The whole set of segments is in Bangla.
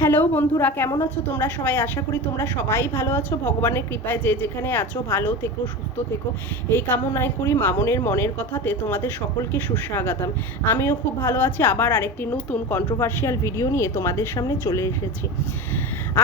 হ্যালো বন্ধুরা, কেমন আছো তোমরা সবাই? আশা করি তোমরা সবাই ভালো আছো। ভগবানের কৃপায় যে যেখানে আছো ভালো থেকো, সুস্থ থেকো, এই কামনাই করি। মামনের মনের কথাতে তোমাদের সকলকে সুস্বাগতম। আমিও খুব ভালো আছি। আবার আরেকটি নতুন কন্ট্রোভার্সিয়াল ভিডিও নিয়ে তোমাদের সামনে চলে এসেছি।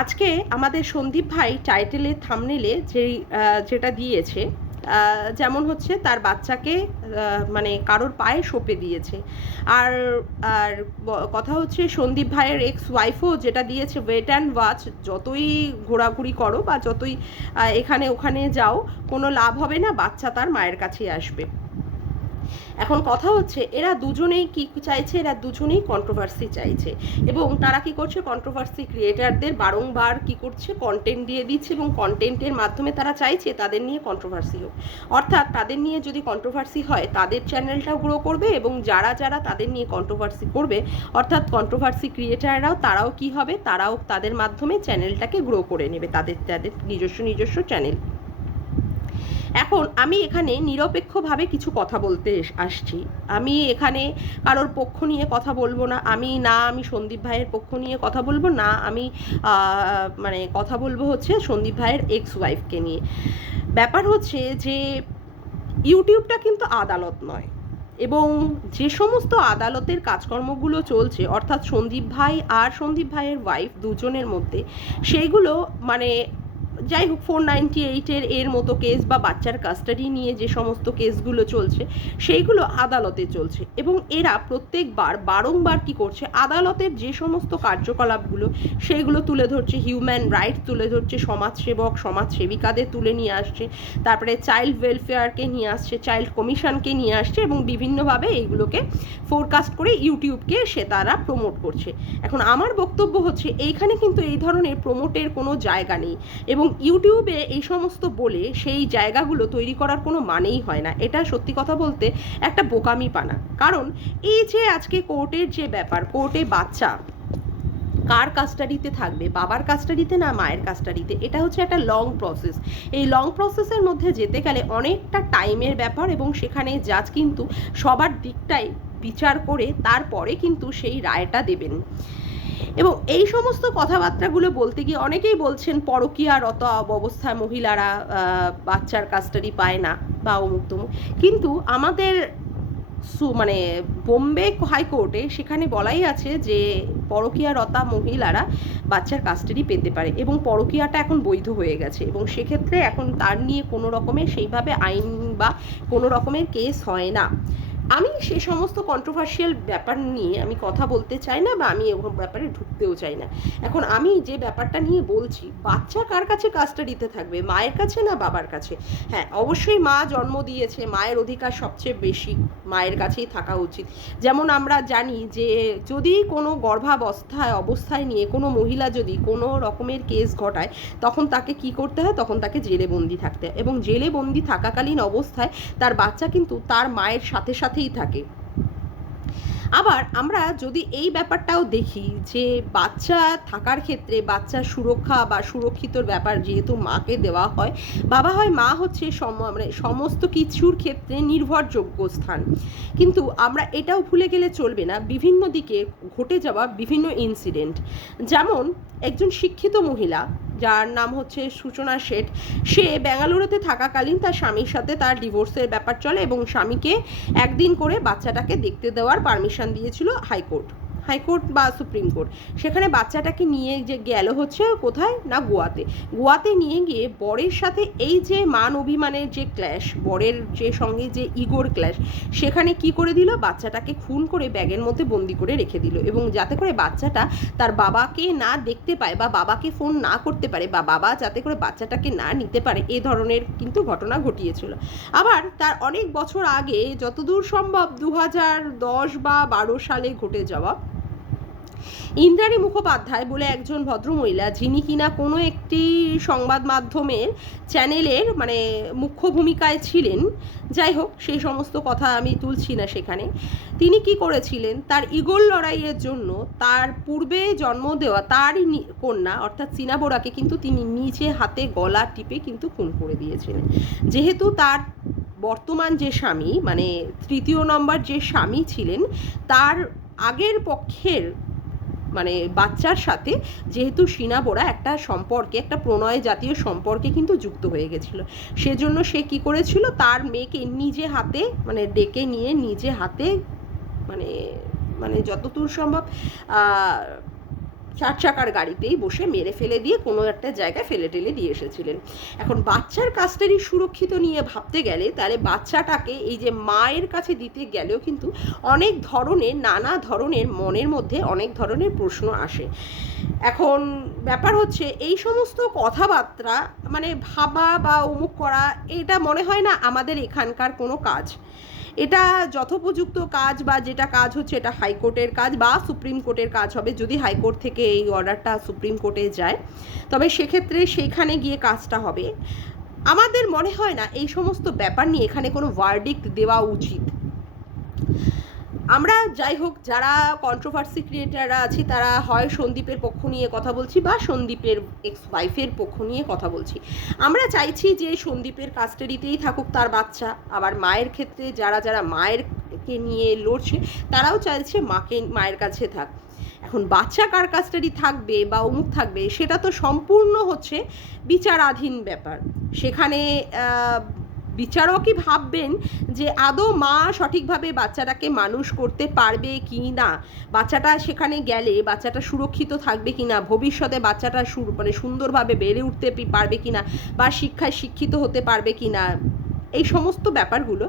আজকে আমাদের সন্দীপ ভাই টাইটেলে থাম্বনেলে যেটা দিয়েছে, যেমন হচ্ছে তার বাচ্চাকে মানে কারোর পায়ে সঁপে দিয়েছে। আর আর কথা হচ্ছে সন্দীপ ভাইয়ের এক্স ওয়াইফও যেটা দিয়েছে, ওয়েট অ্যান্ড ওয়াচ, যতই ঘোরাঘুরি করো বা যতই এখানে ওখানে যাও, কোনো লাভ হবে না, বাচ্চা তার মায়ের কাছেই আসবে। এখন কথা হচ্ছে এরা দুজনেই কি চাইছে, এরা দুজনেই কন্ট্রোভার্সি চাইছে। এবং তারা কি করছে, কন্ট্রোভার্সি ক্রিয়েটারদের বারংবার কি করছে, কন্টেন্ট দিয়ে দিচ্ছে এবং কন্টেন্টের মাধ্যমে তারা চাইছে তাদের নিয়ে কন্ট্রোভার্সি হোক। অর্থাৎ তাদের নিয়ে যদি কন্ট্রোভার্সি হয় তাদের চ্যানেলটাও গ্রো করবে, এবং যারা যারা তাদের নিয়ে কন্ট্রোভার্সি করবে অর্থাৎ কন্ট্রোভার্সি ক্রিয়েটাররাও তারাও কি হবে, তারাও তাদের মাধ্যমে চ্যানেলটাকে গ্রো করে নেবে, তাদের তাদের নিজস্ব চ্যানেল। এখন আমি এখানে নিরপেক্ষভাবে কিছু কথা বলতে আসছি। আমি এখানে কারোর পক্ষ নিয়ে কথা বলবো না। আমি সন্দীপ ভাইয়ের পক্ষ নিয়ে কথা বলবো না। আমি মানে কথা বলবো হচ্ছে সন্দীপ ভাইয়ের এক্স ওয়াইফকে নিয়ে। ব্যাপার হচ্ছে যে ইউটিউবটা কিন্তু আদালত নয়, এবং যে সমস্ত আদালতের কাজকর্মগুলো চলছে অর্থাৎ সন্দীপ ভাই আর সন্দীপ ভাইয়ের ওয়াইফ দুজনের মধ্যে, সেইগুলো মানে যাই হোক 498 এর মতো কেস বা বাচ্চার কাস্টাডি নিয়ে যে সমস্ত কেসগুলো চলছে সেইগুলো আদালতে চলছে। এবং এরা প্রত্যেকবার বারংবার কি করছে, আদালতের যে সমস্ত কার্যকলাপগুলো সেইগুলো তুলে ধরছে, হিউম্যান রাইটস তুলে ধরছে, সমাজসেবক সমাজসেবিকাদের তুলে নিয়ে আসছে, তারপরে চাইল্ড ওয়েলফেয়ারকে নিয়ে আসছে, চাইল্ড কমিশনকে নিয়ে আসছে, এবং বিভিন্নভাবে এইগুলোকে ফোরকাস্ট করে ইউটিউবকে তারা প্রমোট করছে। এখন আমার বক্তব্য হচ্ছে এইখানে কিন্তু এই ধরনের প্রমোটের কোনো জায়গা নেই, এবং ইউটিউবে এই সমস্ত বলে সেই জায়গাগুলো তৈরি করার কোনো মানেই হয় না। এটা সত্যি কথা বলতে একটা বোকামি পানা। কারণ এই যে আজকে কোর্টের যে ব্যাপার, কোর্টে বাচ্চা কার কাস্টাডিতে থাকবে, বাবার কাস্টাডিতে না মায়ের কাস্টাডিতে, এটা হচ্ছে একটা লং প্রসেস। এই লং প্রসেসের মধ্যে যেতে গেলে অনেকটা টাইমের ব্যাপার, এবং সেখানে জাজ কিন্তু সবার দিকটাই বিচার করে তারপরে কিন্তু সেই রায়টা দেবেন। এবং এই সমস্ত কথাবার্তাগুলো বলতে গিয়ে অনেকেই বলছেন পরকীয়ারত অবস্থায় মহিলারা বাচ্চার কাস্টাডি পায় না বা অমুক তমুক, কিন্তু আমাদের মানে বোম্বে হাইকোর্টে সেখানে বলাই আছে যে পরকীয়ারতা মহিলারা বাচ্চার কাস্টাডি পেতে পারে, এবং পরকীয়াটা এখন বৈধ হয়ে গেছে, এবং সেক্ষেত্রে এখন তার নিয়ে কোনো রকমের সেইভাবে আইন বা কোনো রকমের কেস হয় না। আমি সে সমস্ত কন্ট্রোভার্সিয়াল ব্যাপার নিয়ে আমি কথা বলতে চাই না, বা আমি এরকম ব্যাপারে ঢুকতেও চাই না। এখন আমি যে ব্যাপারটা নিয়ে বলছি, বাচ্চা কার কাছে কাস্টাডিতে থাকবে, মায়ের কাছে না বাবার কাছে? হ্যাঁ, অবশ্যই মা জন্ম দিয়েছে, মায়ের অধিকার সবচেয়ে বেশি, মায়ের কাছেই থাকা উচিত। যেমন আমরা জানি যে যদি কোনো অবস্থায় নিয়ে কোনো মহিলা যদি কোনো রকমের কেস ঘটায়, তখন তাকে কি করতে হয়, তখন তাকে জেলে বন্দি থাকতে হয়, এবং জেলে বন্দি থাকাকালীন অবস্থায় তার বাচ্চা কিন্তু তার মায়ের সাথে সাথেই থাকে। আবার আমরা যদি এই ব্যাপারটাও দেখি যে বাচ্চা থাকার ক্ষেত্রে বাচ্চার সুরক্ষা বা সুরক্ষিতর ব্যাপার যেহেতু মাকে দেওয়া হয়, বাবা হয়, মা হচ্ছে মানে সমস্ত কিছুর ক্ষেত্রে নির্ভরযোগ্য স্থান। কিন্তু আমরা এটাও ভুলে গেলে চলবে না বিভিন্ন দিকে ঘটে যাওয়া বিভিন্ন ইনসিডেন্ট। যেমন একজন শিক্ষিত মহিলা যার নাম হচ্ছে সূচনা শেঠ, সে বেঙ্গালুরুতে থাকাকালীন তার স্বামীর সাথে তার ডিভোর্সের ব্যাপার চলে, এবং স্বামীকে একদিন করে বাচ্চাটাকে দেখতে দেওয়ার পারমিশন দিয়েছিল হাইকোর্ট বা সুপ্রিম কোর্ট। সেখানে বাচ্চাটাকে নিয়ে যে গেল হচ্ছে কোথায় না গোয়াতে নিয়ে গিয়ে বরের সাথে এই যে মান অভিমানের যে ক্ল্যাশ, বরের যে সঙ্গে যে ইগোর ক্ল্যাশ, সেখানে কি করে দিল, বাচ্চাটাকে খুন করে ব্যাগের মধ্যে বন্দি করে রেখে দিল, এবং যাতে করে বাচ্চাটা তার বাবাকে না দেখতে পায় বা বাবাকে ফোন না করতে পারে, বা বাবা যাতে করে বাচ্চাটাকে না নিতে পারে, এ ধরনের কিন্তু ঘটনা ঘটিয়েছিল। আবার তার অনেক বছর আগে, যতদূর সম্ভব 2010 বা 12 সালে ঘটে যাওয়া, ইন্দ্রাণী মুখোপাধ্যায় বলে একজন ভদ্রমহিলা, যিনি কিনা কোনো একটি সংবাদ মাধ্যমের চ্যানেলের মানে মুখ্য ভূমিকায় ছিলেন, যাই হোক সেই সমস্ত কথা আমি তুলছি না সেখানে, তিনি কি করেছিলেন, তার ঈগল লড়াইয়ের জন্য তার পূর্বে জন্ম দেওয়া তারই কন্যা অর্থাৎ চীনা বোরাকে কিন্তু তিনি নিজে হাতে গলা টিপে কিন্তু খুন করে দিয়েছিলেন। যেহেতু তার বর্তমান যে স্বামী মানে তৃতীয় নম্বর যে স্বামী ছিলেন, তার আগের পক্ষের মানে বাচ্চার সাথে যেহেতু শিনা বোরা একটা সম্পর্কে, একটা প্রণয় জাতীয় সম্পর্কে কিন্তু যুক্ত হয়ে গেছিল, সেজন্য সে কি করেছিল, তার মেয়েকে নিজে হাতে মানে ডেকে নিয়ে নিজে হাতে মানে মানে যতদূর সম্ভব 4 চাকার গাড়িতেই বসে মেরে ফেলে দিয়ে কোনো একটা জায়গায় ফেলে টেলে দিয়ে এসেছিলেন। এখন বাচ্চার কাস্টাডি সুরক্ষিত নিয়ে ভাবতে গেলে তাহলে বাচ্চাটাকে এই যে মায়ের কাছে দিতে গেলেও কিন্তু অনেক ধরনের, নানা ধরনের মনের মধ্যে অনেক ধরনের প্রশ্ন আসে। এখন ব্যাপার হচ্ছে এই সমস্ত কথাবার্তা মানে ভাবা বা অমুক করা, এটা মনে হয় না আমাদের এখানকার কোনো কাজ। এটা যথোপযুক্ত কাজ বা যেটা কাজ হচ্ছে এটা হাইকোর্টের কাজ বা সুপ্রিম কোর্টের কাজ হবে, যদি হাইকোর্ট থেকে এই অর্ডারটা সুপ্রিম কোর্টে যায় তবে সেক্ষেত্রে সেইখানে গিয়ে কাজটা হবে। আমাদের মনে হয় না এই সমস্ত ব্যাপার নিয়ে এখানে কোনো ভার্ডিক্ট দেওয়া উচিত। আমরা যাই হোক, যারা কন্ট্রোভার্সি ক্রিয়েটাররা আছি তারা হয় সন্দীপের পক্ষ নিয়ে কথা বলছি বা সন্দীপের এক্স ওয়াইফের পক্ষ নিয়ে কথা বলছি। আমরা চাইছি যে সন্দীপের কাস্টাডিতেই থাকুক তার বাচ্চা, আবার মায়ের ক্ষেত্রে যারা যারা মায়েরকে নিয়ে লড়ছে তারাও চাইছে মায়ের কাছে থাক। এখন বাচ্চা কার কাস্টাডি থাকবে বা অমুক থাকবে সেটা তো সম্পূর্ণ হচ্ছে বিচারাধীন ব্যাপার। সেখানে বিচারকই ভাববেন যে আদৌ মা সঠিকভাবে বাচ্চাটাকে মানুষ করতে পারবে কি না, বাচ্চাটা সেখানে গেলে বাচ্চাটা সুরক্ষিত থাকবে কি না, ভবিষ্যতে বাচ্চাটা মানে সুন্দরভাবে বেড়ে উঠতে পারবে কি না, বা শিক্ষায় শিক্ষিত হতে পারবে কি না, এই সমস্ত ব্যাপারগুলো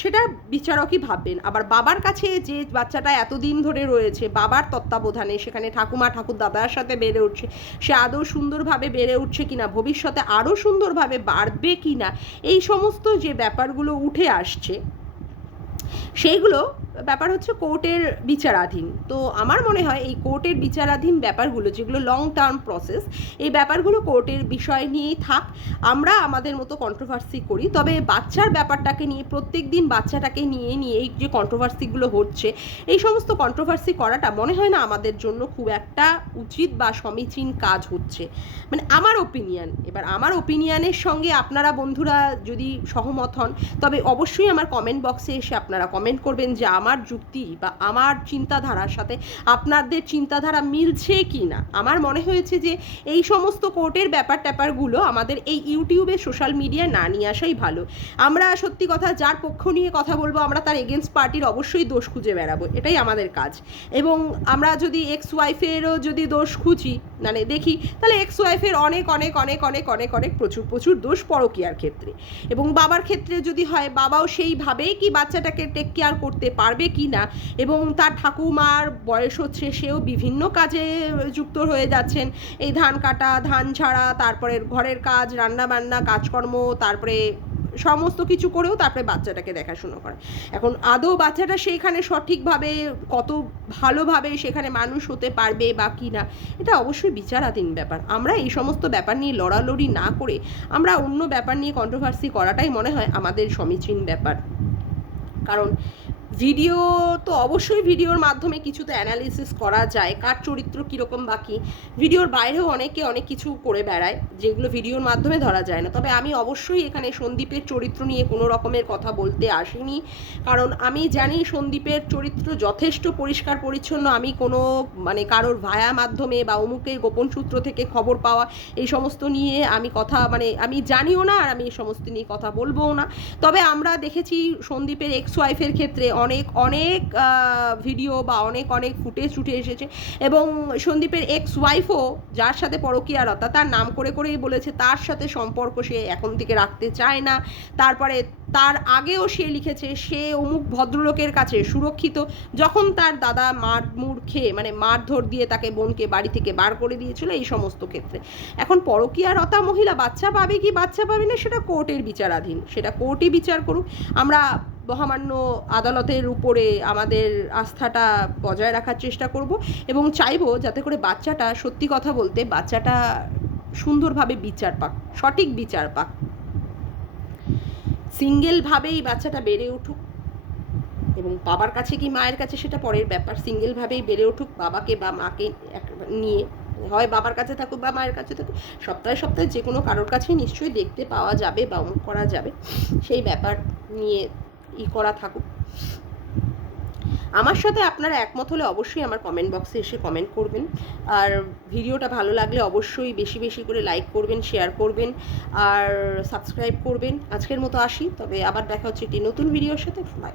সেটা বিচারকই ভাববেন। আবার বাবার কাছে যে বাচ্চাটা এতদিন ধরে রয়েছে বাবার তত্ত্বাবধানে, সেখানে ঠাকুমা ঠাকুর দাদার সাথে বেড়ে উঠছে, সে আদৌ সুন্দরভাবে বেড়ে উঠছে কিনা, ভবিষ্যতে আরও সুন্দরভাবে বাড়বে কিনা, এই সমস্ত যে ব্যাপারগুলো উঠে আসছে সেইগুলো ব্যাপার হচ্ছে কোর্টের বিচারাধীন। তো আমার মনে হয় এই কোর্টের বিচারাধীন ব্যাপারগুলো যেগুলো লং টার্ম প্রসেস, এই ব্যাপারগুলো কোর্টের বিষয় নিয়েই থাক। আমরা আমাদের মতো কন্ট্রোভার্সি করি, তবে বাচ্চার ব্যাপারটাকে নিয়ে প্রত্যেক দিন বাচ্চাটাকে নিয়ে নিয়ে এই যে কন্ট্রোভার্সিগুলো হচ্ছে, এই সমস্ত কন্ট্রোভার্সি করাটা মনে হয় না আমাদের জন্য খুব একটা উচিত বা সমীচীন কাজ হচ্ছে, মানে আমার ওপিনিয়ন। এবার আমার ওপিনিয়নের সঙ্গে আপনারা বন্ধুরা যদি সহমত হন তবে অবশ্যই আমার কমেন্ট বক্সে এসে আপনারা কমেন্ট করবেন যে আমার যুক্তি বা আমার চিন্তাধারার সাথে আপনাদের চিন্তাধারা মিলছে কি না। আমার মনে হয়েছে যে এই সমস্ত কোর্টের ব্যাপার ট্যাপারগুলো আমাদের এই ইউটিউবে সোশ্যাল মিডিয়ায় না নিয়ে আসাই ভালো। আমরা সত্যি কথা যার পক্ষ নিয়ে কথা বলবো আমরা তার এগেনস্ট পার্টির অবশ্যই দোষ খুঁজে বেড়াবো, এটাই আমাদের কাজ। এবং আমরা যদি এক্স ওয়াইফেরও যদি দোষ খুঁজি মানে দেখি, তাহলে এক্স ওয়াইফের অনেক অনেক অনেক অনেক অনেক অনেক প্রচুর প্রচুর দোষ পরকীয়ার ক্ষেত্রে। এবং বাবার ক্ষেত্রে যদি হয় বাবাও সেইভাবেই কি বাচ্চাটাকে টেক কেয়ার করতে পারবে কি না, এবং তার ঠাকুমার বয়স হচ্ছে, সেও বিভিন্ন কাজে যুক্ত হয়ে যাচ্ছেন, এই ধান কাটা, ধান ঝাড়া, তারপরে ঘরের কাজ, রান্না বান্না, কাজকর্ম, তারপরে সমস্ত কিছু করেও তারপরে বাচ্চাটাকে দেখাশুনো করে। এখন আদৌ বাচ্চাটা সেইখানে সঠিকভাবে কত ভালোভাবে সেখানে মানুষ হতে পারবে বা কি না, এটা অবশ্যই বিচারাধীন ব্যাপার। আমরা এই সমস্ত ব্যাপার নিয়ে লড়ালড়ি না করে আমরা অন্য ব্যাপার নিয়ে কন্ট্রোভার্সি করাটাই মনে হয় আমাদের সমীচীন ব্যাপার। কারণ ভিডিও তো অবশ্যই ভিডিওর মাধ্যমে কিছু তো অ্যানালিসিস করা যায়, কার চরিত্র কীরকম বাকি, ভিডিওর বাইরেও অনেকে অনেক কিছু করে বেড়ায় যেগুলো ভিডিওর মাধ্যমে ধরা যায় না। তবে আমি অবশ্যই এখানে সন্দীপের চরিত্র নিয়ে কোনো রকমের কথা বলতে আসিনি, কারণ আমি জানি সন্দীপের চরিত্র যথেষ্ট পরিষ্কার পরিচ্ছন্ন। আমি কোনো মানে কারোর ভায়া মাধ্যমে বা অমুকের গোপন সূত্র থেকে খবর পাওয়া এই সমস্ত নিয়ে আমি কথা মানে আমি জানিও না, আর আমি এই সমস্ত নিয়ে কথা বলবোও না। তবে আমরা দেখেছি সন্দীপের এক্স ওয়াইফের ক্ষেত্রে অনেক অনেক ভিডিও বা অনেক অনেক ফুটেজ উঠে এসেছে, এবং সন্দীপের এক্স ওয়াইফও যার সাথে পরকীয়ারতা তার নাম করে করেই বলেছে তার সাথে সম্পর্ক সে এখন থেকে রাখতে চায় না। তারপরে তার আগেও সে লিখেছে সে অমুক ভদ্রলোকের কাছে সুরক্ষিত, যখন তার দাদা মুড় খেয়ে মানে মারধর দিয়ে তাকে বোনকে বাড়ি থেকে বার করে দিয়েছিল, এই সমস্ত ক্ষেত্রে। এখন পরকীয়ারতা মহিলা বাচ্চা পাবে কি বাচ্চা পাবে না সেটা কোর্টের বিচারাধীন, সেটা কোর্টই বিচার করুক। আমরা মহামান্য আদালতের উপরে আমাদের আস্থাটা বজায় রাখার চেষ্টা করব, এবং চাইবো যাতে করে বাচ্চাটা, সত্যি কথা বলতে বাচ্চাটা সুন্দরভাবে বিচার পাক, সঠিক বিচার পাক, সিঙ্গেলভাবেই বাচ্চাটা বেড়ে উঠুক, এবং বাবার কাছে কি মায়ের কাছে সেটা পরের ব্যাপার, সিঙ্গেলভাবেই বেড়ে উঠুক, বাবাকে বা মাকে নিয়ে, হয় বাবার কাছে থাকুক বা মায়ের কাছে থাকুক, সপ্তাহে সপ্তাহে যে কোনো কারোর কাছেই নিশ্চয়ই দেখতে পাওয়া যাবে বা অমুক করা যাবে, সেই ব্যাপার নিয়ে করা থাকুক। আমার সাথে আপনারা একমত হলে অবশ্যই আমার কমেন্ট বক্সে এসে কমেন্ট করবেন। আর ভিডিওটা ভালো লাগলে অবশ্যই বেশি বেশি করে লাইক করবেন, শেয়ার করবেন আর সাবস্ক্রাইব করবেন। আজকের মতো আসি, তবে আবার দেখা হচ্ছে একটি নতুন ভিডিওর সাথে। বাই।